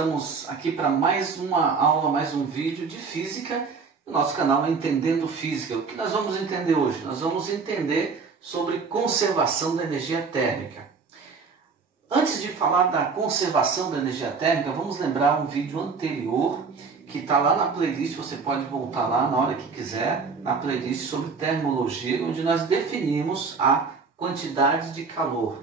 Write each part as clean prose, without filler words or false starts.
estamos aqui para mais uma aula, mais um vídeo de física. O nosso canal é Entendendo Física. O que nós vamos entender hoje? Nós vamos entender sobre conservação da energia térmica. Antes de falar da conservação da energia térmica, vamos lembrar um vídeo anterior que está lá na playlist, você pode voltar lá na hora que quiser, na playlist sobre termologia, onde nós definimos a quantidade de calor.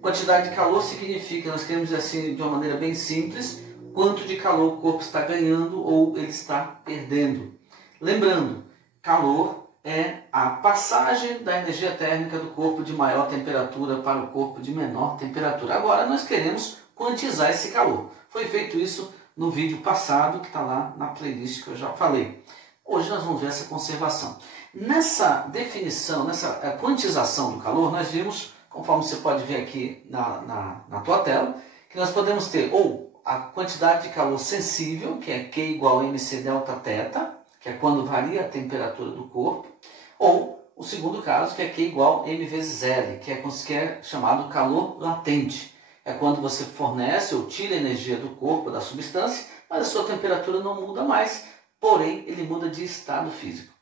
Quantidade de calor significa, nós queremos dizer assim de uma maneira bem simples, quanto de calor o corpo está ganhando ou ele está perdendo. Lembrando, calor é a passagem da energia térmica do corpo de maior temperatura para o corpo de menor temperatura. Agora nós queremos quantizar esse calor. Foi feito isso no vídeo passado, que está lá na playlist que eu já falei. Hoje nós vamos ver essa conservação. Nessa definição, nessa quantização do calor, nós vimos, conforme você pode ver aqui na tua tela, que nós podemos ter ou a quantidade de calor sensível, que é Q igual a mc delta θ, que é quando varia a temperatura do corpo, ou o segundo caso, que é Q igual a M vezes L, que é chamado calor latente. É quando você fornece ou tira energia do corpo, da substância, mas a sua temperatura não muda mais, porém ele muda de estado físico.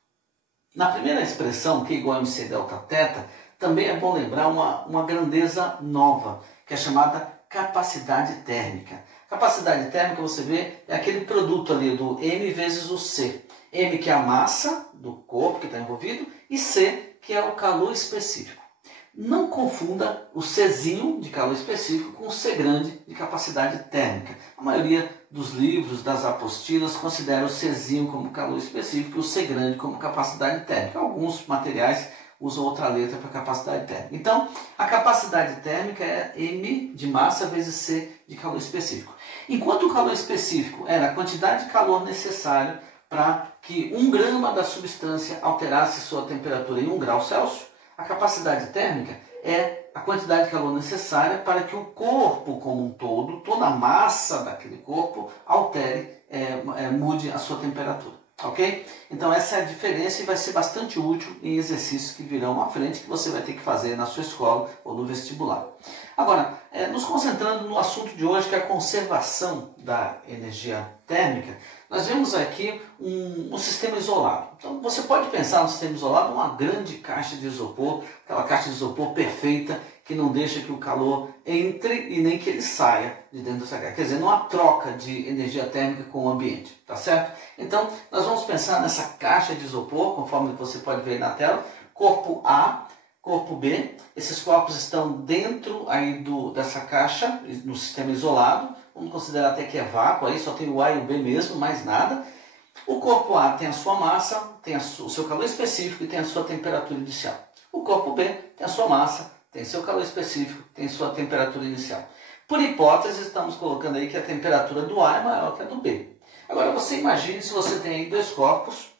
Na primeira expressão, Q igual a mc delta θ, também é bom lembrar uma grandeza nova, que é chamada capacidade térmica. Capacidade térmica, você vê, é aquele produto ali do M vezes o C. M, que é a massa do corpo que está envolvido, e C, que é o calor específico. Não confunda o Czinho de calor específico com o C grande de capacidade térmica. A maioria dos livros, das apostilas, considera o Czinho como calor específico e o C grande como capacidade térmica. Alguns materiais usam outra letra para capacidade térmica. Então, a capacidade térmica é M de massa vezes C de calor específico. Enquanto o calor específico era a quantidade de calor necessária para que 1 grama da substância alterasse sua temperatura em 1 grau Celsius, a capacidade térmica é a quantidade de calor necessária para que o corpo como um todo, toda a massa daquele corpo, mude a sua temperatura. Ok? Então essa é a diferença e vai ser bastante útil em exercícios que virão à frente, que você vai ter que fazer na sua escola ou no vestibular. Agora, nos concentrando no assunto de hoje, que é a conservação da energia térmica, nós vemos aqui um sistema isolado. Então você pode pensar no sistema isolado uma grande caixa de isopor, aquela caixa de isopor perfeita, que não deixa que o calor entre e nem que ele saia de dentro dessa caixa. Quer dizer, não há troca de energia térmica com o ambiente, tá certo? Então, nós vamos pensar nessa caixa de isopor, conforme você pode ver na tela, corpo A, corpo B. Esses corpos estão dentro aí dessa caixa, no sistema isolado. Vamos considerar até que é vácuo, aí só tem o A e o B mesmo, mais nada. O corpo A tem a sua massa, tem o seu calor específico e tem a sua temperatura inicial. O corpo B tem a sua massa, tem seu calor específico, tem sua temperatura inicial. Por hipótese, estamos colocando aí que a temperatura do A é maior que a do B. Agora você imagine se você tem aí dois corpos,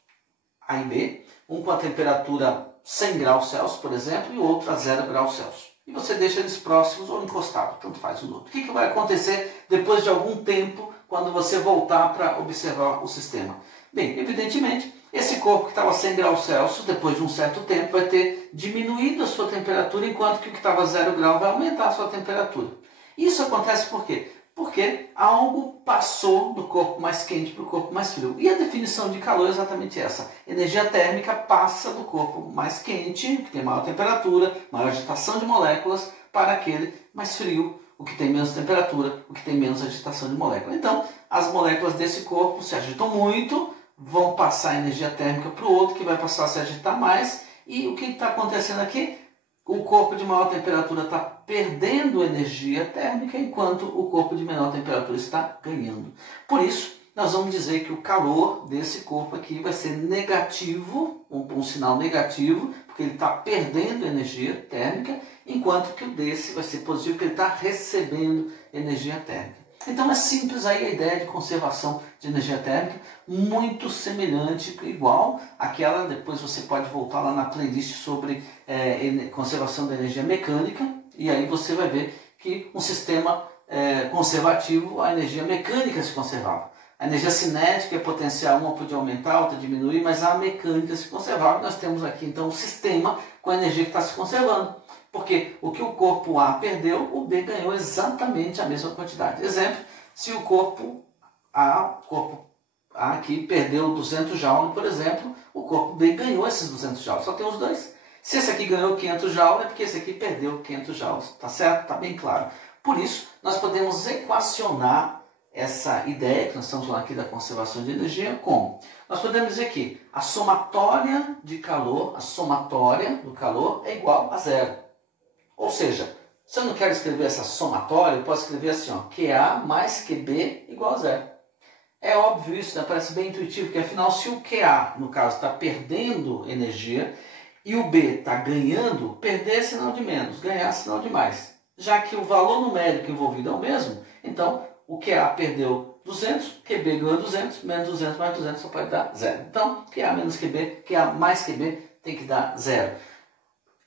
A e B, um com a temperatura 100 graus Celsius, por exemplo, e o outro a 0 graus Celsius. E você deixa eles próximos ou encostados, tanto faz um do outro. O que vai acontecer depois de algum tempo, quando você voltar para observar o sistema? Bem, evidentemente, esse corpo que estava a 100 graus Celsius, depois de um certo tempo, vai ter diminuído a sua temperatura, enquanto que o que estava a 0 grau vai aumentar a sua temperatura. Isso acontece por quê? Porque algo passou do corpo mais quente para o corpo mais frio. E a definição de calor é exatamente essa. Energia térmica passa do corpo mais quente, que tem maior temperatura, maior agitação de moléculas, para aquele mais frio, o que tem menos temperatura, o que tem menos agitação de moléculas. Então, as moléculas desse corpo se agitam muito, vão passar energia térmica para o outro, que vai passar a se agitar mais. E o que está acontecendo aqui? O corpo de maior temperatura está perdendo energia térmica, enquanto o corpo de menor temperatura está ganhando. Por isso, nós vamos dizer que o calor desse corpo aqui vai ser negativo, um sinal negativo, porque ele está perdendo energia térmica, enquanto que o desse vai ser positivo, porque ele está recebendo energia térmica. Então é simples aí a ideia de conservação de energia térmica, muito semelhante, igual àquela, depois você pode voltar lá na playlist sobre conservação da energia mecânica, e aí você vai ver que um sistema conservativo, a energia mecânica se conservava. A energia cinética é potencial, uma podia aumentar, outra diminuir, mas a mecânica se conservava. Nós temos aqui então um sistema com a energia que está se conservando. Porque o que o corpo A perdeu, o B ganhou exatamente a mesma quantidade. Exemplo, Se o corpo A aqui perdeu 200 joules, por exemplo, o corpo B ganhou esses 200 joules, só tem os dois. Se esse aqui ganhou 500 joules, é porque esse aqui perdeu 500 joules, tá certo? Tá bem claro. Por isso, nós podemos equacionar essa ideia que nós estamos falando aqui da conservação de energia como? Nós podemos dizer que a somatória de calor, a somatória do calor é igual a zero. Ou seja, se eu não quero escrever essa somatória, eu posso escrever assim, ó, QA mais QB igual a zero. É óbvio isso, né? Parece bem intuitivo, porque afinal se o QA, no caso, está perdendo energia e o B está ganhando, perder é sinal de menos, ganhar é sinal de mais. Já que o valor numérico envolvido é o mesmo, então o QA perdeu 200, QB ganhou 200, menos 200 mais 200 só pode dar zero. Então, QA menos QB, QA mais QB tem que dar zero.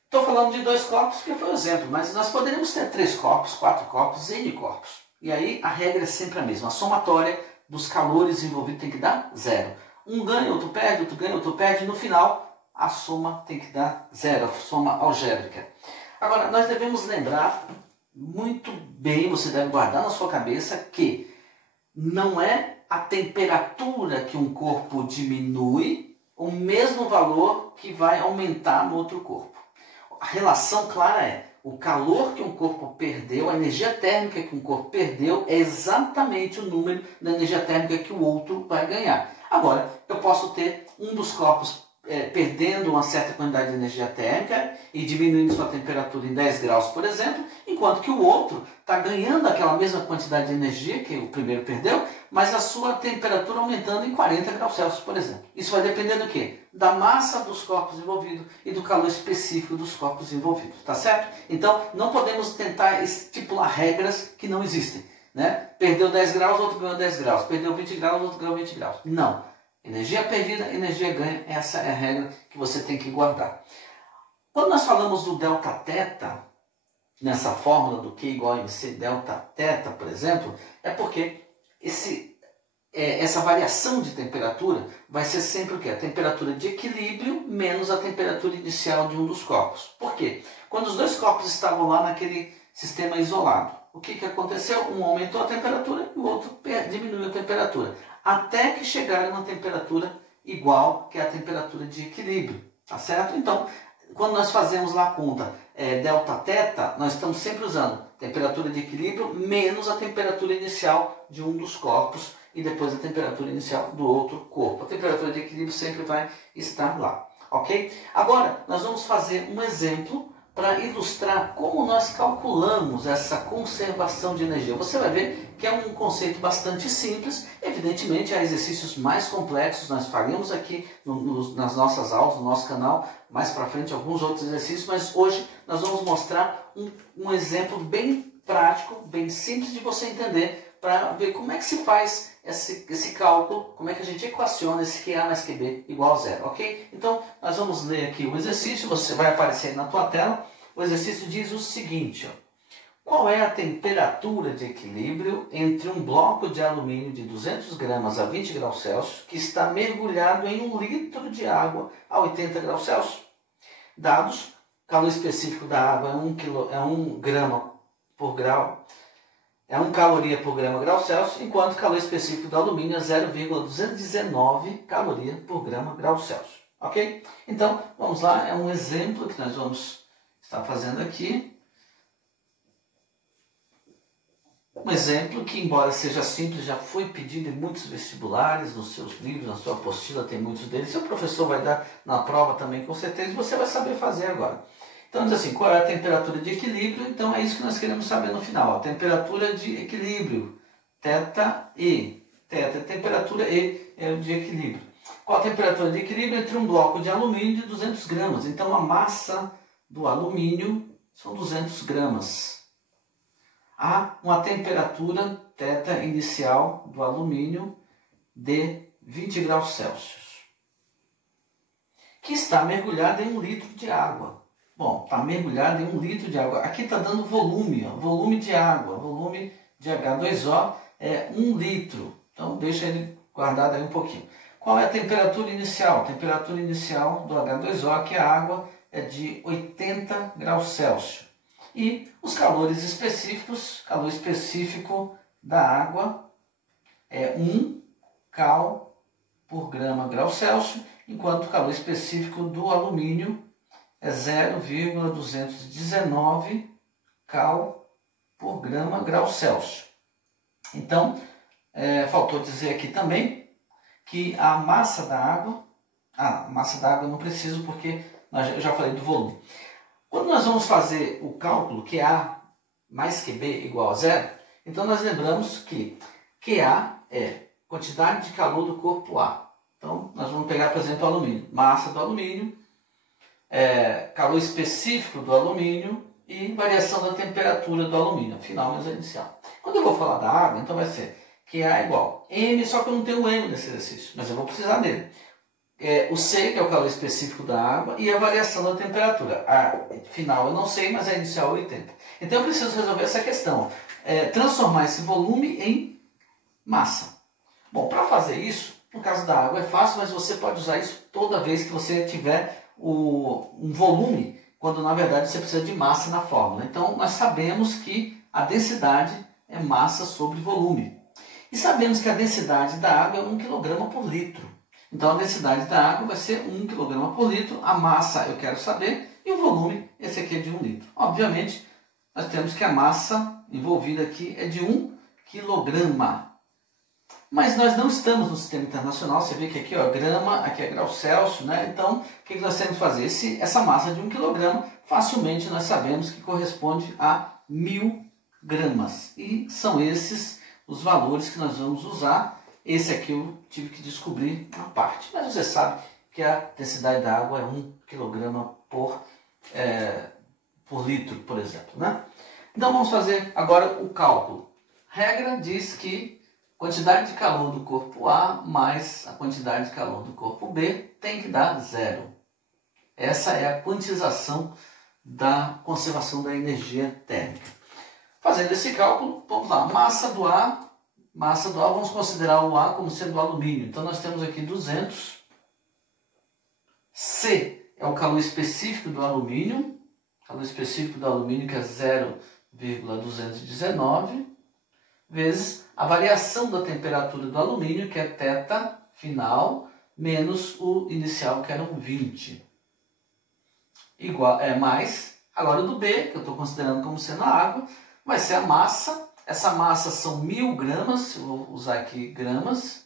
Estou falando de 2 corpos porque foi um exemplo, mas nós poderíamos ter 3 corpos, 4 corpos, N corpos. E aí a regra é sempre a mesma, a somatória dos calores envolvidos tem que dar zero. Um ganha, outro perde, outro ganha, outro perde, no final a soma tem que dar zero, a soma algébrica. Agora, nós devemos lembrar muito bem, você deve guardar na sua cabeça que não é a temperatura que um corpo diminui o mesmo valor que vai aumentar no outro corpo. A relação clara é o calor que um corpo perdeu, a energia térmica que um corpo perdeu é exatamente o número da energia térmica que o outro vai ganhar. Agora, eu posso ter um dos corpos perdendo uma certa quantidade de energia térmica e diminuindo sua temperatura em 10 graus, por exemplo, enquanto que o outro está ganhando aquela mesma quantidade de energia que o primeiro perdeu, mas a sua temperatura aumentando em 40 graus Celsius, por exemplo. Isso vai depender do quê? Da massa dos corpos envolvidos e do calor específico dos corpos envolvidos, tá certo? Então, não podemos tentar estipular regras que não existem, né? Perdeu 10 graus, outro ganhou 10 graus. Perdeu 20 graus, outro ganhou 20 graus. Não. Energia perdida, energia ganha, essa é a regra que você tem que guardar. Quando nós falamos do delta θ, nessa fórmula do Q igual a MC delta θ, por exemplo, é porque essa variação de temperatura vai ser sempre o quê? A temperatura de equilíbrio menos a temperatura inicial de um dos corpos. Por quê? Quando os dois corpos estavam lá naquele sistema isolado, o que aconteceu? Um aumentou a temperatura e o outro diminuiu a temperatura, até que chegaram na temperatura igual que é a temperatura de equilíbrio, tá certo? Então, quando nós fazemos lá a conta delta θ, nós estamos sempre usando temperatura de equilíbrio menos a temperatura inicial de um dos corpos e depois a temperatura inicial do outro corpo. A temperatura de equilíbrio sempre vai estar lá, ok? Agora, nós vamos fazer um exemplo para ilustrar como nós calculamos essa conservação de energia. Você vai ver que é um conceito bastante simples. Evidentemente, há exercícios mais complexos, nós faremos aqui nas nossas aulas, no nosso canal, mais para frente alguns outros exercícios, mas hoje nós vamos mostrar um exemplo bem prático, bem simples de você entender, para ver como é que se faz esse cálculo, como é que a gente equaciona esse QA mais QB igual a zero, ok? Então, nós vamos ler aqui o exercício, você vai aparecer na tua tela. O exercício diz o seguinte, ó. Qual é a temperatura de equilíbrio entre um bloco de alumínio de 200 gramas a 20 graus Celsius que está mergulhado em 1 litro de água a 80 graus Celsius? Dados, calor específico da água é 1 grama por grau, é 1 caloria por grama grau Celsius, enquanto o calor específico do alumínio é 0,219 caloria por grama grau Celsius. Ok? Então, vamos lá, é um exemplo que nós vamos estar fazendo aqui. Um exemplo que, embora seja simples, já foi pedido em muitos vestibulares, nos seus livros, na sua apostila tem muitos deles. Seu professor vai dar na prova também, com certeza, e você vai saber fazer agora. Então, diz assim, qual é a temperatura de equilíbrio? Então, é isso que nós queremos saber no final. A temperatura de equilíbrio, θE. θ é temperatura, E é o de equilíbrio. Qual a temperatura de equilíbrio entre um bloco de alumínio de 200 gramas? Então, a massa do alumínio são 200 gramas. Há uma temperatura θ inicial do alumínio de 20 graus Celsius, que está mergulhada em 1 litro de água. Bom, está mergulhado em 1 litro de água. Aqui está dando volume, ó, volume de água. Volume de H2O é 1 litro. Então, deixa ele guardado aí um pouquinho. Qual é a temperatura inicial? A temperatura inicial do H2O, que é a água, é de 80 graus Celsius. E os calores específicos, calor específico da água é 1 cal por grama grau Celsius, enquanto o calor específico do alumínio é 0,219 cal por grama grau Celsius. Então, faltou dizer aqui também que a massa da água, massa da água eu não preciso porque eu já falei do volume. Quando nós vamos fazer o cálculo QA mais QB igual a zero, então nós lembramos que QA é quantidade de calor do corpo A. Então nós vamos pegar, por exemplo, o alumínio, massa do alumínio, calor específico do alumínio e variação da temperatura do alumínio, final menos a inicial. Quando eu vou falar da água, então vai ser QA igual M, só que eu não tenho o M nesse exercício, mas eu vou precisar dele. O C, que é o calor específico da água, e a variação da temperatura. A final eu não sei, mas a inicial é 80. Então eu preciso resolver essa questão, transformar esse volume em massa. Bom, para fazer isso, no caso da água é fácil, mas você pode usar isso toda vez que você tiver um volume, quando na verdade você precisa de massa na fórmula. Então nós sabemos que a densidade é massa sobre volume. E sabemos que a densidade da água é 1 kg por litro. Então a densidade da água vai ser 1 kg por litro, a massa eu quero saber, e o volume, esse aqui é de 1 litro. Obviamente, nós temos que a massa envolvida aqui é de 1 kg. Mas nós não estamos no sistema internacional, você vê que aqui grama, aqui é grau Celsius, né? Então, o que nós temos que fazer? Essa massa de 1 kg, facilmente nós sabemos que corresponde a 1000 gramas. E são esses os valores que nós vamos usar. Esse aqui eu tive que descobrir uma parte, mas você sabe que a densidade da água é 1 kg por litro, por exemplo, né? Então vamos fazer agora o cálculo. Regra diz que quantidade de calor do corpo A mais a quantidade de calor do corpo B tem que dar zero. Essa é a quantização da conservação da energia térmica. Fazendo esse cálculo, vamos lá, massa do A, vamos considerar o A como sendo o alumínio. Então nós temos aqui 200. C é o calor específico do alumínio. Calor específico do alumínio que é 0,219 vezes a variação da temperatura do alumínio, que é θ final, menos o inicial, que era 20. Mais, agora do B, que eu estou considerando como sendo a água, vai ser a massa. Essa massa são 1000 gramas, eu vou usar aqui gramas,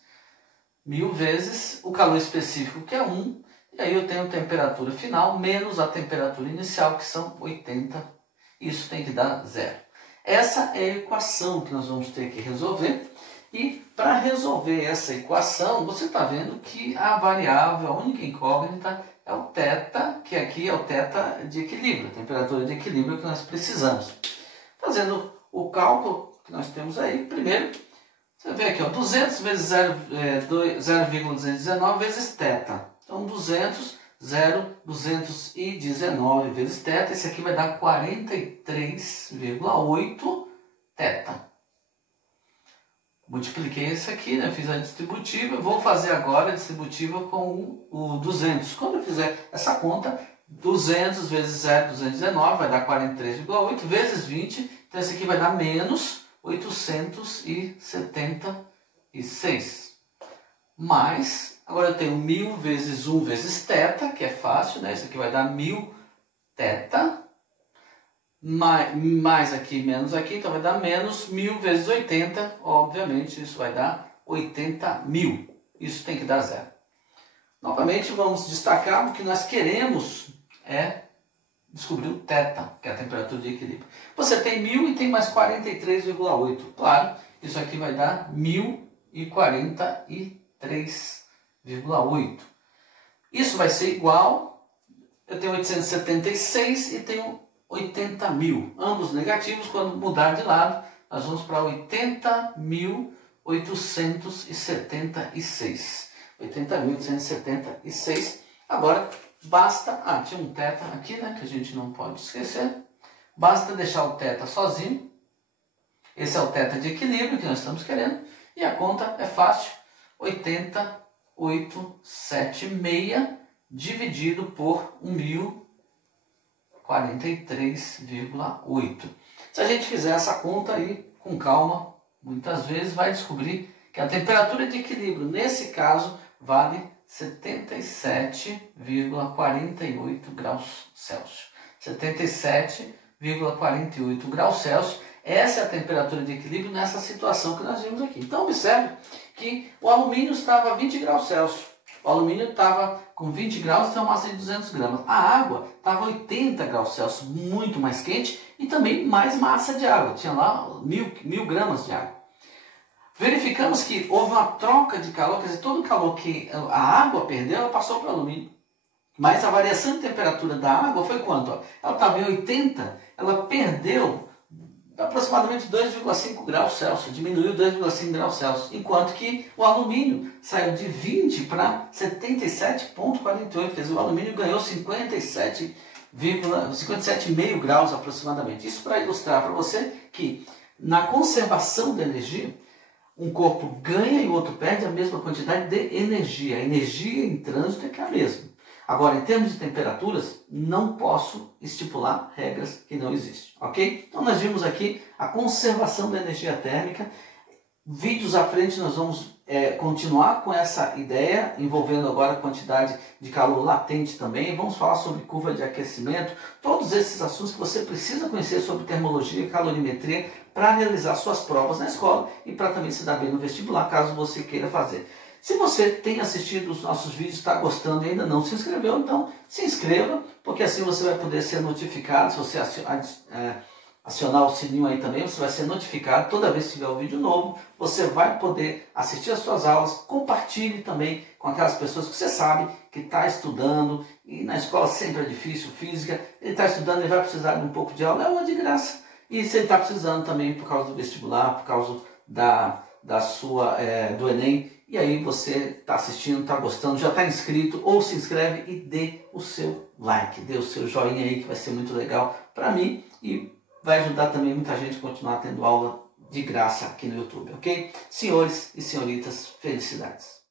1000 vezes o calor específico, que é 1, e aí eu tenho a temperatura final menos a temperatura inicial, que são 80. Isso tem que dar zero. Essa é a equação que nós vamos ter que resolver. E para resolver essa equação, você está vendo que a variável, a única incógnita, é o θ, que aqui é o θ de equilíbrio, a temperatura de equilíbrio que nós precisamos. Fazendo o cálculo que nós temos aí, primeiro, você vê aqui, 200 vezes 0,219 vezes θ. Então, 219 vezes θ, esse aqui vai dar 43,8 θ. Multipliquei esse aqui, né? Fiz a distributiva, vou fazer agora a distributiva com o 200. Quando eu fizer essa conta, 200 vezes 0,219 vai dar 43,8 vezes 20, então esse aqui vai dar menos 876. Mais, agora eu tenho 1000 vezes 1 vezes θ, que é fácil, né? Isso aqui vai dar 1000 θ. Mais aqui, menos aqui, então vai dar menos 1000 vezes 80, obviamente isso vai dar 80.000. Isso tem que dar zero. Novamente vamos destacar o que nós queremos é descobrir o θ, que é a temperatura de equilíbrio. Você tem 1000 e tem mais 43,8. Claro, isso aqui vai dar 1043,8. Isso vai ser igual, eu tenho 876 e tenho 80.000. Ambos negativos, quando mudar de lado, nós vamos para 80.876. 80.876. Agora, basta... tinha um θ aqui, né, que a gente não pode esquecer. Basta deixar o θ sozinho. Esse é o θ de equilíbrio que nós estamos querendo. E a conta é fácil. 80.876 dividido por 1043,8. Se a gente fizer essa conta aí com calma, muitas vezes vai descobrir que a temperatura de equilíbrio, nesse caso, vale 77,48 graus Celsius. 77,48 graus Celsius, essa é a temperatura de equilíbrio nessa situação que nós vimos aqui. Então observe que o alumínio estava a 20 graus Celsius. O alumínio estava com 20 graus e tem uma massa de 200 gramas. A água estava a 80 graus Celsius, muito mais quente e também mais massa de água. Tinha lá 1000 gramas de água. Verificamos que houve uma troca de calor, quer dizer, todo o calor que a água perdeu, ela passou para o alumínio. Mas a variação de temperatura da água foi quanto? Ela estava em 80, ela perdeu aproximadamente 2,5 graus Celsius, diminuiu 2,5 graus Celsius, enquanto que o alumínio saiu de 20 para 77,48, quer dizer, o alumínio ganhou 57,5 graus aproximadamente. Isso para ilustrar para você que na conservação da energia, um corpo ganha e o outro perde a mesma quantidade de energia. A energia em trânsito é que é a mesma. Agora, em termos de temperaturas, não posso estipular regras que não existem, ok? Então, nós vimos aqui a conservação da energia térmica. Vídeos à frente nós vamos continuar com essa ideia, envolvendo agora a quantidade de calor latente também. Vamos falar sobre curva de aquecimento, todos esses assuntos que você precisa conhecer sobre termologia e calorimetria para realizar suas provas na escola e para também se dar bem no vestibular, caso você queira fazer. Se você tem assistido os nossos vídeos, está gostando e ainda não se inscreveu, então se inscreva, porque assim você vai poder ser notificado. Se você acionar o sininho aí também, você vai ser notificado toda vez que tiver um vídeo novo. Você vai poder assistir as suas aulas, compartilhe também com aquelas pessoas que você sabe que está estudando, e na escola sempre é difícil, física, ele está estudando, ele vai precisar de um pouco de aula, é uma de graça. E se ele está precisando também por causa do vestibular, por causa do Enem, e aí você está assistindo, está gostando, já está inscrito, ou se inscreve e dê o seu like, dê o seu joinha aí, que vai ser muito legal para mim e vai ajudar também muita gente a continuar tendo aula de graça aqui no YouTube, ok? Senhores e senhoritas, felicidades!